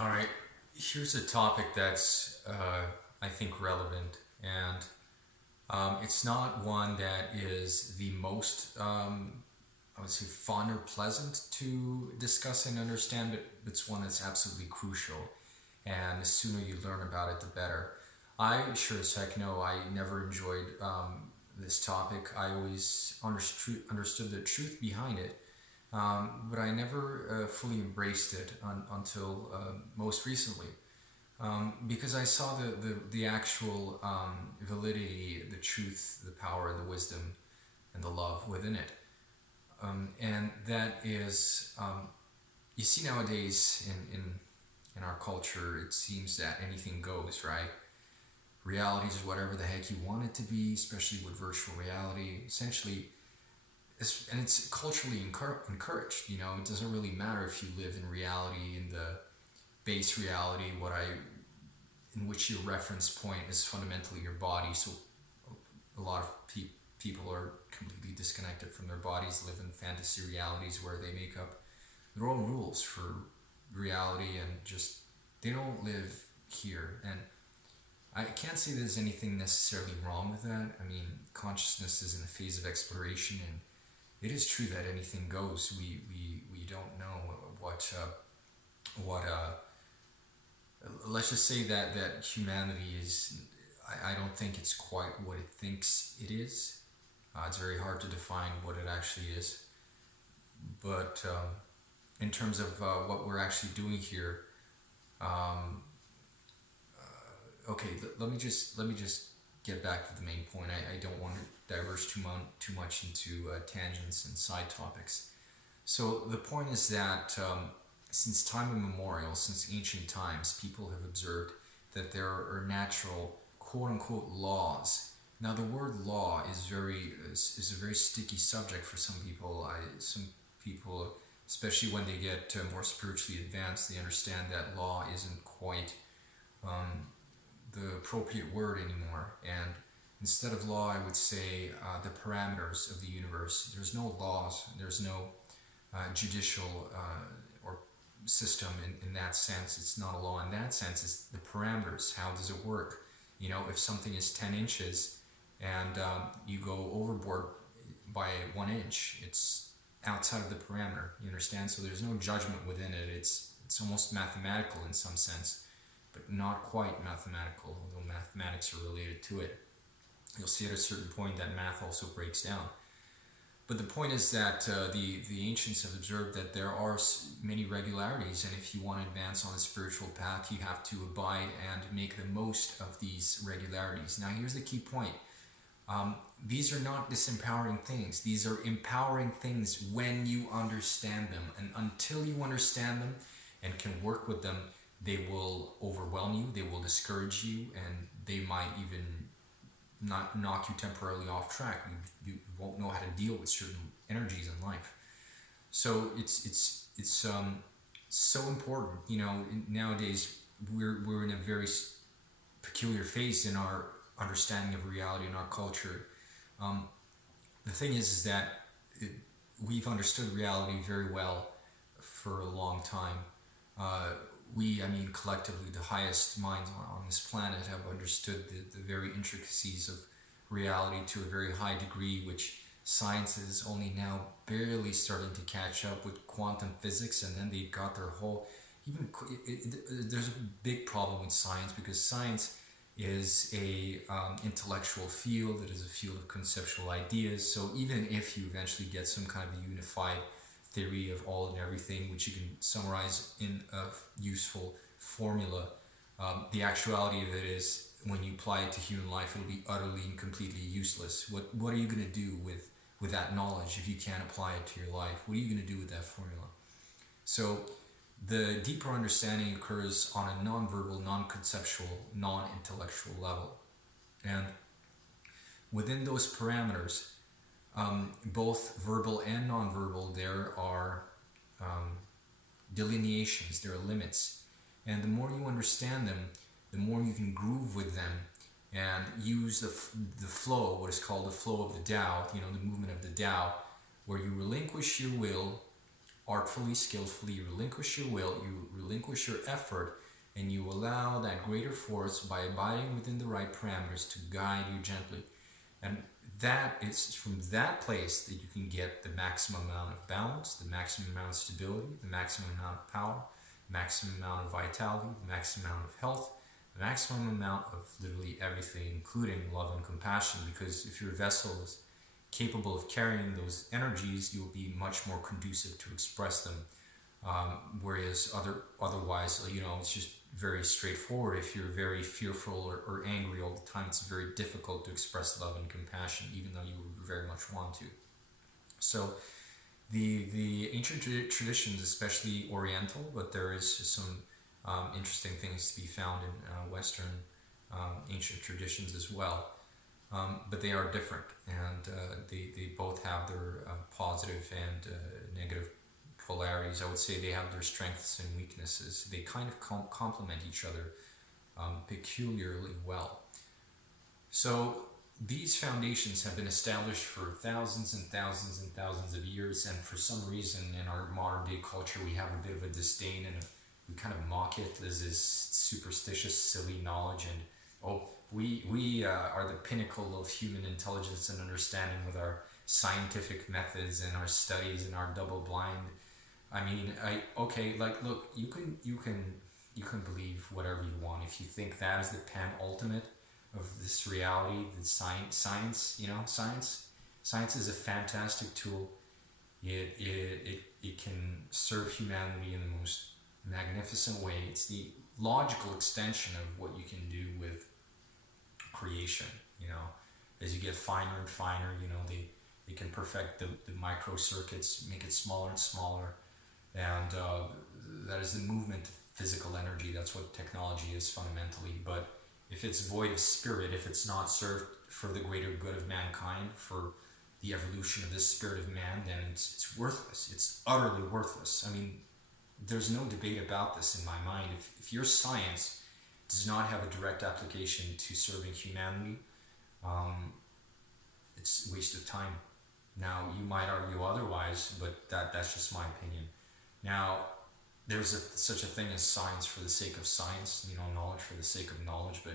All right, here's a topic that's, I think, relevant, and it's not one that is the most, I would say, fun or pleasant to discuss and understand, but it's one that's absolutely crucial. And the sooner you learn about it, the better. I sure as heck know I never enjoyed this topic. I always understood the truth behind it, but I never fully embraced it until most recently, because I saw the actual validity, the truth, the power, the wisdom, and the love within it. And that is, you see nowadays in our culture, it seems that anything goes, right? Reality is whatever the heck you want it to be, especially with virtual reality. Essentially, and it's culturally encouraged. You know, it doesn't really matter if you live in reality, in the base reality, in which your reference point is fundamentally your body. So a lot of people are completely disconnected from their bodies, live in fantasy realities where they make up their own rules for reality, and just they don't live here. And I can't say there's anything necessarily wrong with that. I mean, consciousness is in a phase of exploration, and it is true that anything goes. We don't know what let's just say that humanity is. I don't think it's quite what it thinks it is. It's very hard to define what it actually is. But in terms of what we're actually doing here, um, okay, let me just get back to the main point. I don't want to diverge too much into tangents and side topics. So the point is that since time immemorial, since ancient times, people have observed that there are natural quote unquote laws. Now the word law is a very sticky subject for some people. Some people, especially when they get more spiritually advanced, they understand that law isn't quite um, the appropriate word anymore. And instead of law, I would say the parameters of the universe. There's no laws. There's no judicial or system in that sense. It's not a law in that sense. It's the parameters. How does it work? You know, if something is 10 inches and you go overboard by 1 inch, it's outside of the parameter. You understand? So there's no judgment within it. It's almost mathematical in some sense, but not quite mathematical, although mathematics are related to it. You'll see at a certain point that math also breaks down. But the point is that the ancients have observed that there are many regularities, and if you want to advance on the spiritual path, you have to abide and make the most of these regularities. Now, here's the key point. These are not disempowering things. These are empowering things when you understand them. And until you understand them and can work with them, they will overwhelm you, they will discourage you, and they might even not knock you temporarily off track. You won't know how to deal with certain energies in life. So it's so important. You know, nowadays we're in a very peculiar phase in our understanding of reality in our culture. Um, the thing is that it, we've understood reality very well for a long time. Uh, I mean, collectively, the highest minds on this planet have understood the very intricacies of reality to a very high degree, which science is only now barely starting to catch up with quantum physics, and then they've got their whole even there's a big problem with science because science is a intellectual field. It is a field of conceptual ideas. So even if you eventually get some kind of a unified theory of all and everything, which you can summarize in a useful formula, the actuality of it is when you apply it to human life, it'll be utterly and completely useless. What are you going to do with that knowledge if you can't apply it to your life? What are you going to do with that formula? So the deeper understanding occurs on a non-verbal, non-conceptual, non-intellectual level. And within those parameters, both verbal and non-verbal, there are delineations, there are limits. And the more you understand them, the more you can groove with them and use the flow, what is called the flow of the Tao, you know, the movement of the Tao, where you relinquish your will artfully, skillfully, you relinquish your will, you relinquish your effort, and you allow that greater force by abiding within the right parameters to guide you gently. And that is from that place that you can get the maximum amount of balance, the maximum amount of stability, the maximum amount of power, maximum amount of vitality, the maximum amount of health, the maximum amount of literally everything, including love and compassion. Because if your vessel is capable of carrying those energies, you'll be much more conducive to express them. Whereas otherwise, it's just very straightforward. If you're very fearful or angry all the time, it's very difficult to express love and compassion, even though you very much want to. So the ancient traditions, especially Oriental, but there is some interesting things to be found in Western ancient traditions as well. But they are different, and they both have their positive and negative polarities. I would say they have their strengths and weaknesses. They kind of complement each other peculiarly well. So these foundations have been established for thousands and thousands and thousands of years, and for some reason in our modern day culture we have a bit of a disdain, and we kind of mock it as this superstitious, silly knowledge, and we are the pinnacle of human intelligence and understanding with our scientific methods and our studies and our double blind. I mean, look, you can believe whatever you want. If you think that is the penultimate of this reality, the science is a fantastic tool. It can serve humanity in the most magnificent way. It's the logical extension of what you can do with creation. As you get finer and finer, they can perfect the microcircuits, make it smaller and smaller, and that is the movement of physical energy. That's what technology is fundamentally. But if it's void of spirit, if it's not served for the greater good of mankind, for the evolution of this spirit of man, then it's worthless. It's utterly worthless. I mean, there's no debate about this in my mind. If your science does not have a direct application to serving humanity, it's a waste of time. Now, you might argue otherwise, but that's just my opinion. Now, there's such a thing as science for the sake of science, knowledge for the sake of knowledge, but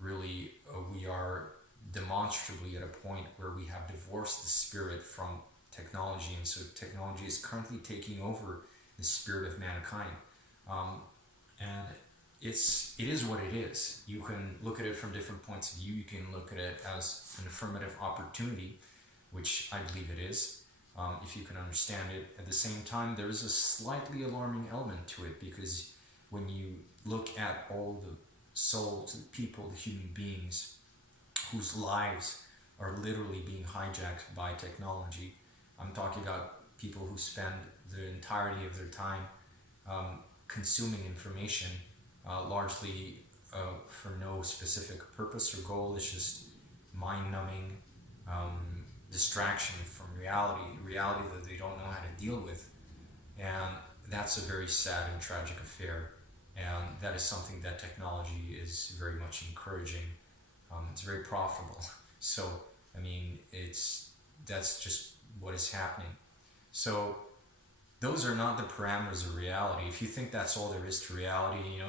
really we are demonstrably at a point where we have divorced the spirit from technology, and so technology is currently taking over the spirit of mankind. And it is what it is. You can look at it from different points of view. You can look at it as an affirmative opportunity, which I believe it is, if you can understand it. At the same time, there is a slightly alarming element to it, because when you look at all the souls, the people, the human beings whose lives are literally being hijacked by technology, I'm talking about people who spend the entirety of their time consuming information, largely for no specific purpose or goal. It's just mind-numbing distraction from reality that they don't know how to deal with. And that's a very sad and tragic affair. And that is something that technology is very much encouraging. It's very profitable. So, I mean, that's just what is happening. So, those are not the parameters of reality. If you think that's all there is to reality,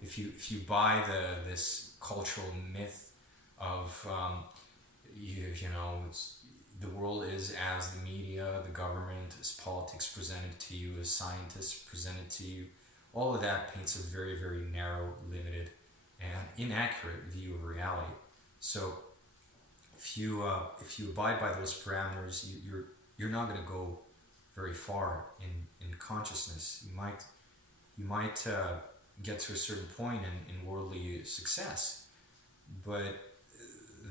if you buy this cultural myth of the world is as the media, the government, as politics presented to you, as scientists presented to you, all of that paints a very, very narrow, limited, and inaccurate view of reality. So if you abide by those parameters, you're not going to go very far in consciousness. You might get to a certain point in worldly success, but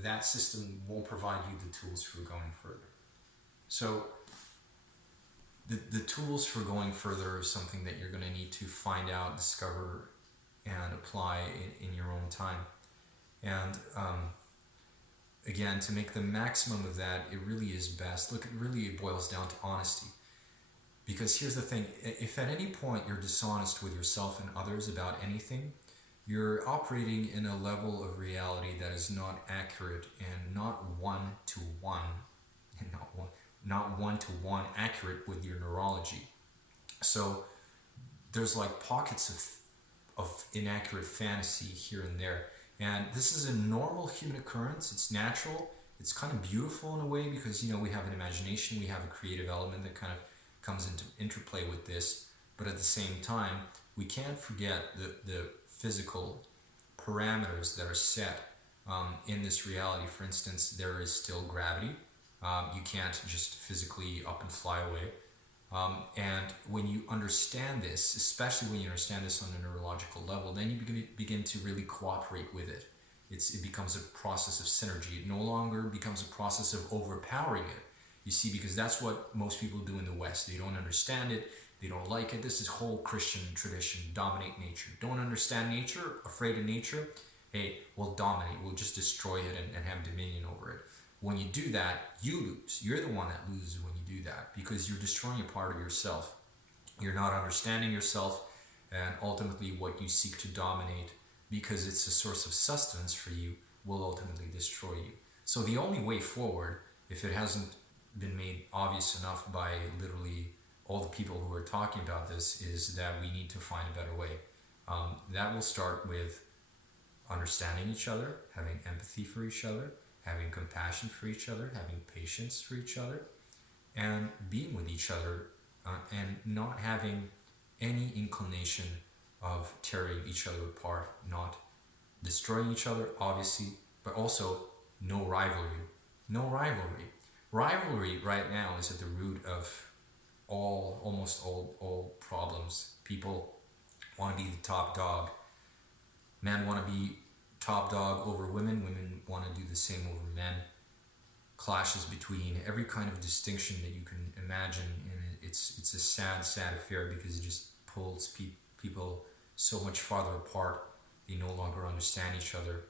that system won't provide you the tools for going further. So the tools for going further are something that you're going to need to find out, discover, and apply in your own time. And again, to make the maximum of that, it really is best. Look, it boils down to honesty. Because here's the thing, if at any point you're dishonest with yourself and others about anything, you're operating in a level of reality that is not accurate and not one-to-one accurate with your neurology. So there's like pockets of inaccurate fantasy here and there. And this is a normal human occurrence. It's natural. It's kind of beautiful in a way because, we have an imagination, we have a creative element that kind of comes into interplay with this. But at the same time, we can't forget the physical parameters that are set in this reality. For instance, there is still gravity. You can't just physically up and fly away. And when you understand this, especially when you understand this on a neurological level, then you begin to really cooperate with it. It becomes a process of synergy. It no longer becomes a process of overpowering it. You see, because that's what most people do in the West. They don't understand it. They don't like it. This is whole Christian tradition. Dominate nature. Don't understand nature, afraid of nature. Hey, we'll dominate. We'll just destroy it and have dominion over it. When you do that, you lose. You're the one that loses when you do that because you're destroying a part of yourself. You're not understanding yourself, and ultimately what you seek to dominate, because it's a source of sustenance for you, will ultimately destroy you. So the only way forward, if it hasn't been made obvious enough by literally all the people who are talking about this, is that we need to find a better way. That will start with understanding each other, having empathy for each other, having compassion for each other, having patience for each other, and being with each other, and not having any inclination of tearing each other apart, not destroying each other, obviously, but also no rivalry. No rivalry. Rivalry right now is at the root of almost all problems. People want to be the top dog. Men want to be top dog over women. Women want to do the same over men. Clashes between every kind of distinction that you can imagine, and it's a sad affair because it just pulls people so much farther apart. They no longer understand each other.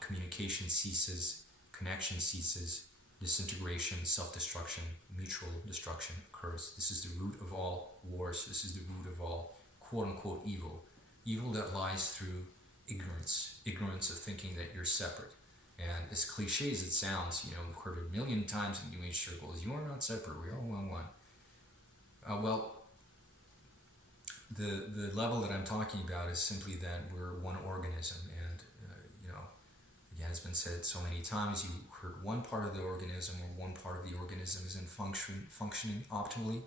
Communication ceases, connection ceases, disintegration, self-destruction, mutual destruction occurs. This is the root of all wars. This is the root of all quote-unquote evil. Evil that lies through ignorance of thinking that you're separate. And as cliche as it sounds, we've heard it a million times in New Age circles, you are not separate, we are one. Well, the level that I'm talking about is simply that we're one organism, and again, it's been said so many times, you hurt one part of the organism, or one part of the organism isn't functioning optimally.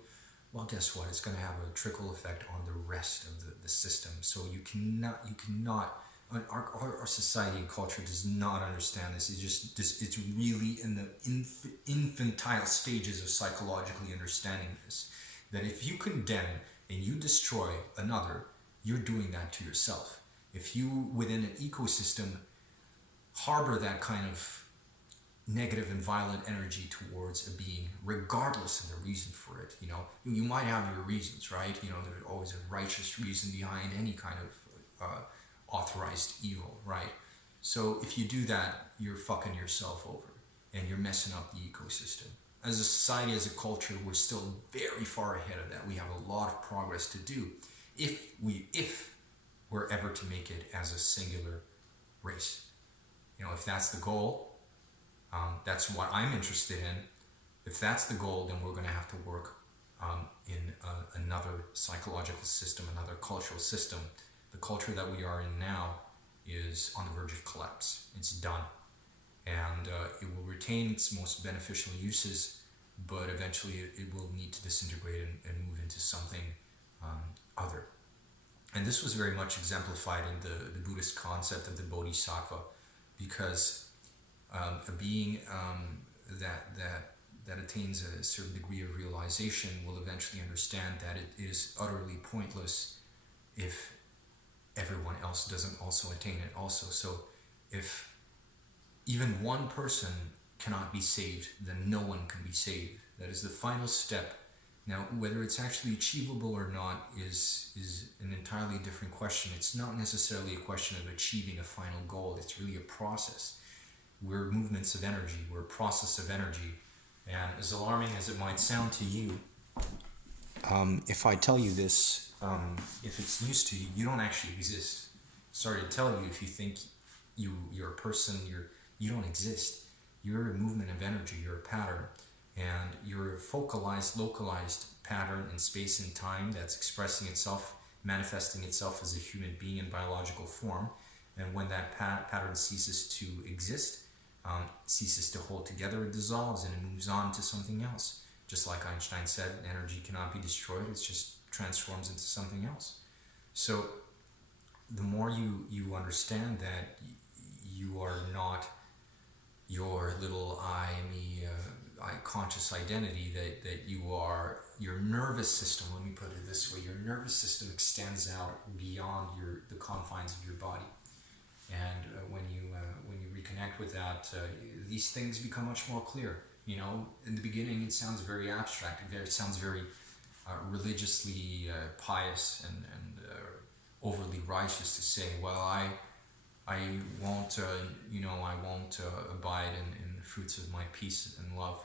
Well, guess what? It's going to have a trickle effect on the rest of the system. So you cannot. Our society and culture does not understand this. It's really in the infantile stages of psychologically understanding this. That if you condemn and you destroy another, you're doing that to yourself. If you, within an ecosystem, harbor that kind of negative and violent energy towards a being, regardless of the reason for it, you might have your reasons, right? There's always a righteous reason behind any kind of authorized evil, right? So if you do that, you're fucking yourself over and you're messing up the ecosystem. As a society, as a culture, we're still very far ahead of that. We have a lot of progress to do if we're ever to make it as a singular race. If that's the goal, that's what I'm interested in. If that's the goal, then we're going to have to work in another psychological system, another cultural system. The culture that we are in now is on the verge of collapse. It's done. And it will retain its most beneficial uses, but eventually it will need to disintegrate and move into something other. And this was very much exemplified in the Buddhist concept of the bodhisattva, because a being that attains a certain degree of realization will eventually understand that it is utterly pointless if everyone else doesn't also attain it also. So if even one person cannot be saved, then no one can be saved. That is the final step. Now, whether it's actually achievable or not is an entirely different question. It's not necessarily a question of achieving a final goal. It's really a process. We're movements of energy. We're a process of energy. And as alarming as it might sound to you, if I tell you this, if it's news to you, you don't actually exist. Sorry to tell you, if you think you're a person, you don't exist. You're a movement of energy. You're a pattern. and your focalized, localized pattern in space and time that's expressing itself, manifesting itself as a human being in biological form. And when that pattern ceases to exist, ceases to hold together, it dissolves and it moves on to something else. Just like Einstein said, energy cannot be destroyed, it just transforms into something else. So the more you understand that you are not your little I, me, conscious identity, that you are your nervous system. Let me put it this way: your nervous system extends out beyond the confines of your body, and when you reconnect with that, these things become much more clear. You know, in the beginning, it sounds very abstract. It sounds very religiously pious and overly righteous to say, well, I won't, I won't abide in the fruits of my peace and love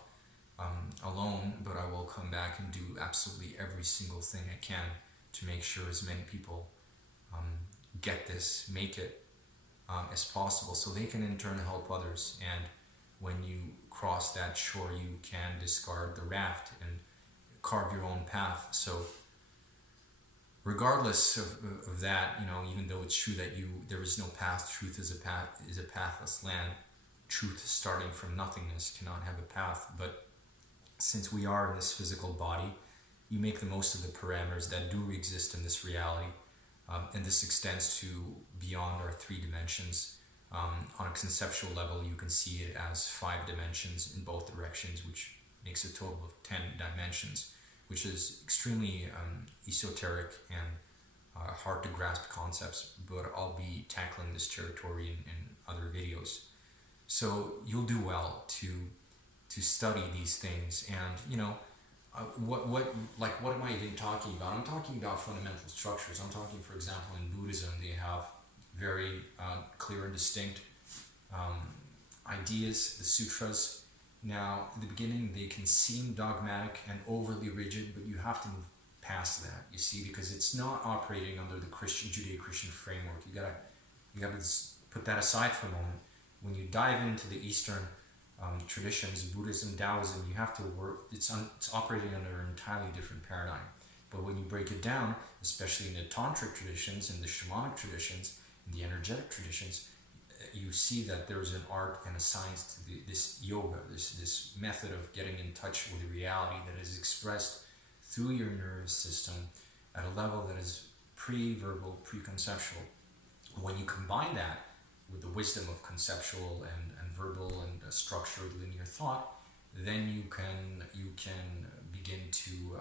alone, but I will come back and do absolutely every single thing I can to make sure as many people get this, make it as possible, so they can in turn help others. And when you cross that shore, you can discard the raft and carve your own path. So regardless of that, even though it's true that there is no path, truth is a pathless land. Truth starting from nothingness cannot have a path. But since we are in this physical body, you make the most of the parameters that do exist in this reality, and this extends to beyond our 3 dimensions. On a conceptual level, you can see it as 5 dimensions in both directions, which makes a total of 10 dimensions, which is extremely esoteric and hard to grasp concepts, but I'll be tackling this territory in other videos. So you'll do well to study these things. And what am I even talking about? I'm talking about fundamental structures. I'm talking, for example, in Buddhism, they have very clear and distinct ideas, the sutras. Now, in the beginning, they can seem dogmatic and overly rigid, but you have to move past that, you see, because it's not operating under the Judeo-Christian framework. You gotta put that aside for a moment. When you dive into the Eastern traditions, Buddhism, Taoism, you have to work. It's operating under an entirely different paradigm. But when you break it down, especially in the tantric traditions, in the shamanic traditions, in the energetic traditions, you see that there's an art and a science to this yoga, this method of getting in touch with reality that is expressed through your nervous system at a level that is pre-verbal, pre-conceptual. When you combine that with the wisdom of conceptual and verbal and structured linear thought, then you can begin to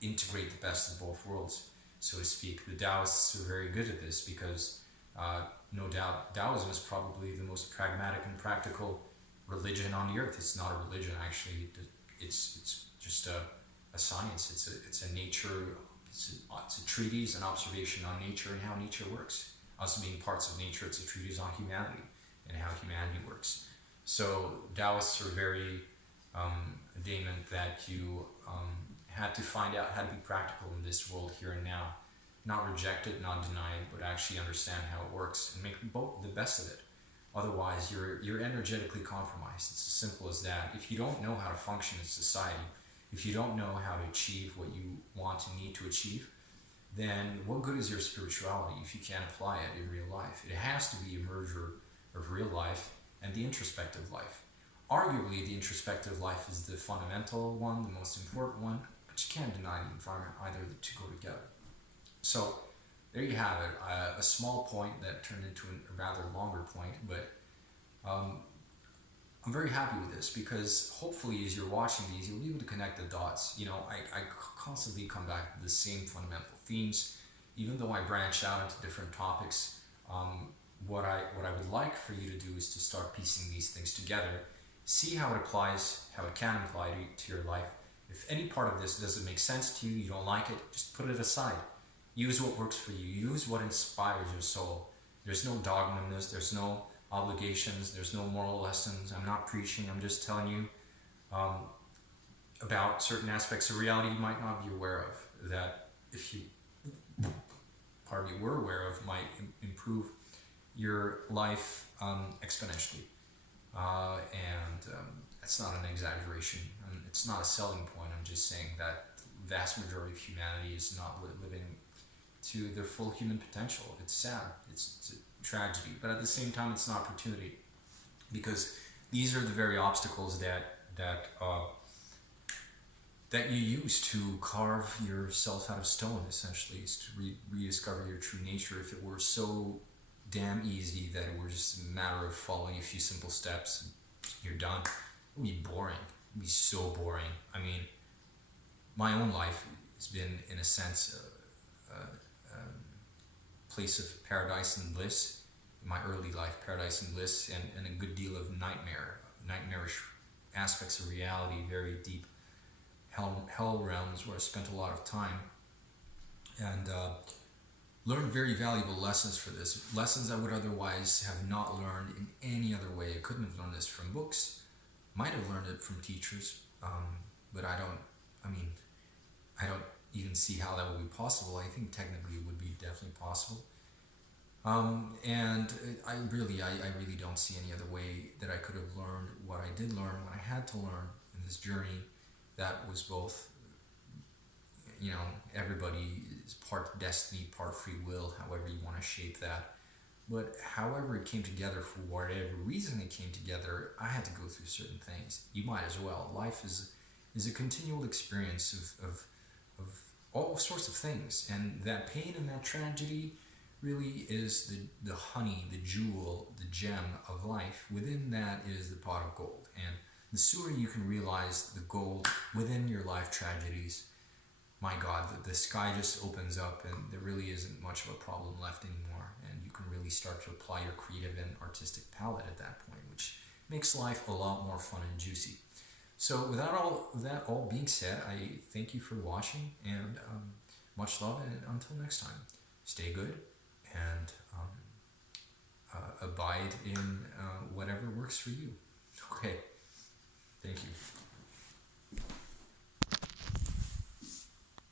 integrate the best of both worlds, so to speak. The Taoists are very good at this because no doubt Taoism is probably the most pragmatic and practical religion on the earth. It's not a religion, actually. It's just a science. It's a nature. It's a treatise, an observation on nature and how nature works. Us being parts of nature, it's a treatise on humanity and how humanity works. So Taoists are very adamant that you had to find out how to be practical in this world here and now. Not reject it, not deny it, but actually understand how it works and make the best of it. Otherwise, you're energetically compromised. It's as simple as that. If you don't know how to function in society, if you don't know how to achieve what you want and need to achieve, then what good is your spirituality if you can't apply it in real life? It has to be a merger of real life and the introspective life. Arguably, the introspective life is the fundamental one, the most important one, but you can't deny the environment either. The two go together. So there you have it, a small point that turned into a rather longer point, but I'm very happy with this because hopefully as you're watching these, you'll be able to connect the dots. I constantly come back to the same fundamental themes, even though I branch out into different topics. What I would like for you to do is to start piecing these things together, see how it applies, how it can apply to your life. If any part of this doesn't make sense to you, you don't like it, just put it aside. Use what works for you. Use what inspires your soul. There's no dogma in this. There's no obligations. There's no moral lessons. I'm not preaching. I'm just telling you about certain aspects of reality you might not be aware of, that if you were aware of, might improve your life exponentially. And that's not an exaggeration. I'm it's not a selling point. I'm just saying that the vast majority of humanity is not living to their full human potential. It's sad. It's a tragedy, but at the same time, it's an opportunity, because these are the very obstacles that you use to carve yourself out of stone. Essentially, is to rediscover your true nature. If it were so damn easy that it were just a matter of following a few simple steps and you're done, it would be boring. It would be so boring. I mean, my own life has been, in a sense, a place of paradise and bliss. In my early life, paradise and bliss, and a good deal of nightmarish aspects of reality, very deep hell realms where I spent a lot of time, and learned very valuable lessons for this. Lessons I would otherwise have not learned in any other way. I couldn't have learned this from books. Might have learned it from teachers, but I don't even see how that would be possible. I think technically it would be definitely possible. And I really don't see any other way that I could have learned what I did learn, what I had to learn in this journey. That was both, everybody is part destiny, part free will, however you want to shape that. But however it came together, for whatever reason it came together, I had to go through certain things. You might as well. Life is a continual experience of all sorts of things. And that pain and that tragedy really is the honey, the jewel, the gem of life. Within that is the pot of gold. And the sooner you can realize the gold within your life tragedies, my God, the sky just opens up and there really isn't much of a problem left anymore. And you can really start to apply your creative and artistic palette at that point, which makes life a lot more fun and juicy. So with that all being said, I thank you for watching, and much love, and until next time, stay good and abide in whatever works for you. Okay. Thank you.